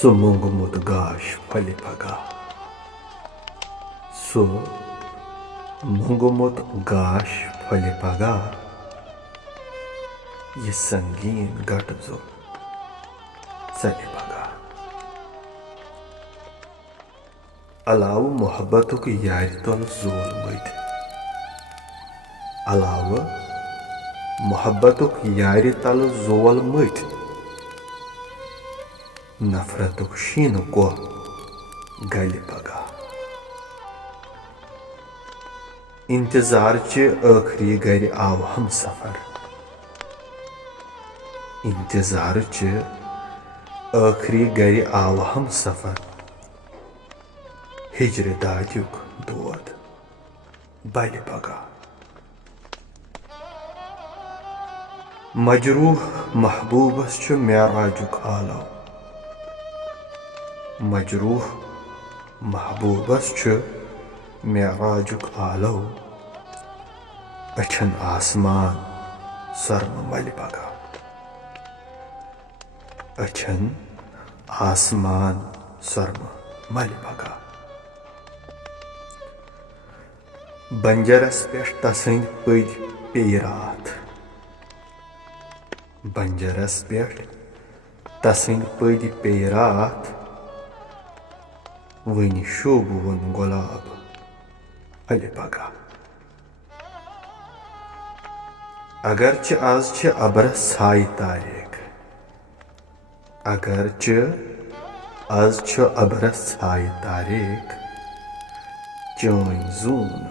Su mungumut gash phali phaga. Su mungumut gash phali phaga. ये संगीन गट जो चले पगा अलाव मोहब्बत की यार तल जोल मत अलाव मोहब्बत की यार तल जोल मत नफरत शीन को गल पगा इंतजार चे आखरी घर आव हम सफर इंतजार च आखरी घर आव हम सफर हिजर दाजुक दोद बल पगा मजरूह महबूबस च मेराजुक आलो मजरूह महबूबस च मेराजुक आलो अछन आसमान सर्म मल पगा अछन आसमान सर्म मल पगा बंजरस पे तसंद पद पे रात बंजरस पे तसंद पद पे रात वन शोभवन गुलाब अल पगा अगरचे आज छ अबरस छाय तारीख अगरचे आज छ अबरस छाय तारीख चोन जून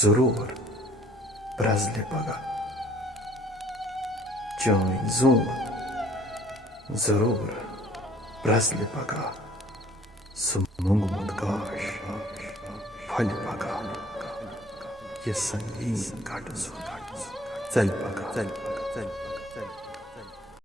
जरूर ब्रजले पगा चोन जून जरूर ब्रजले पगा सुमुंग मुदगाश फल पगा ये संगीन घाट चल पगा चल पगा चल पगा चल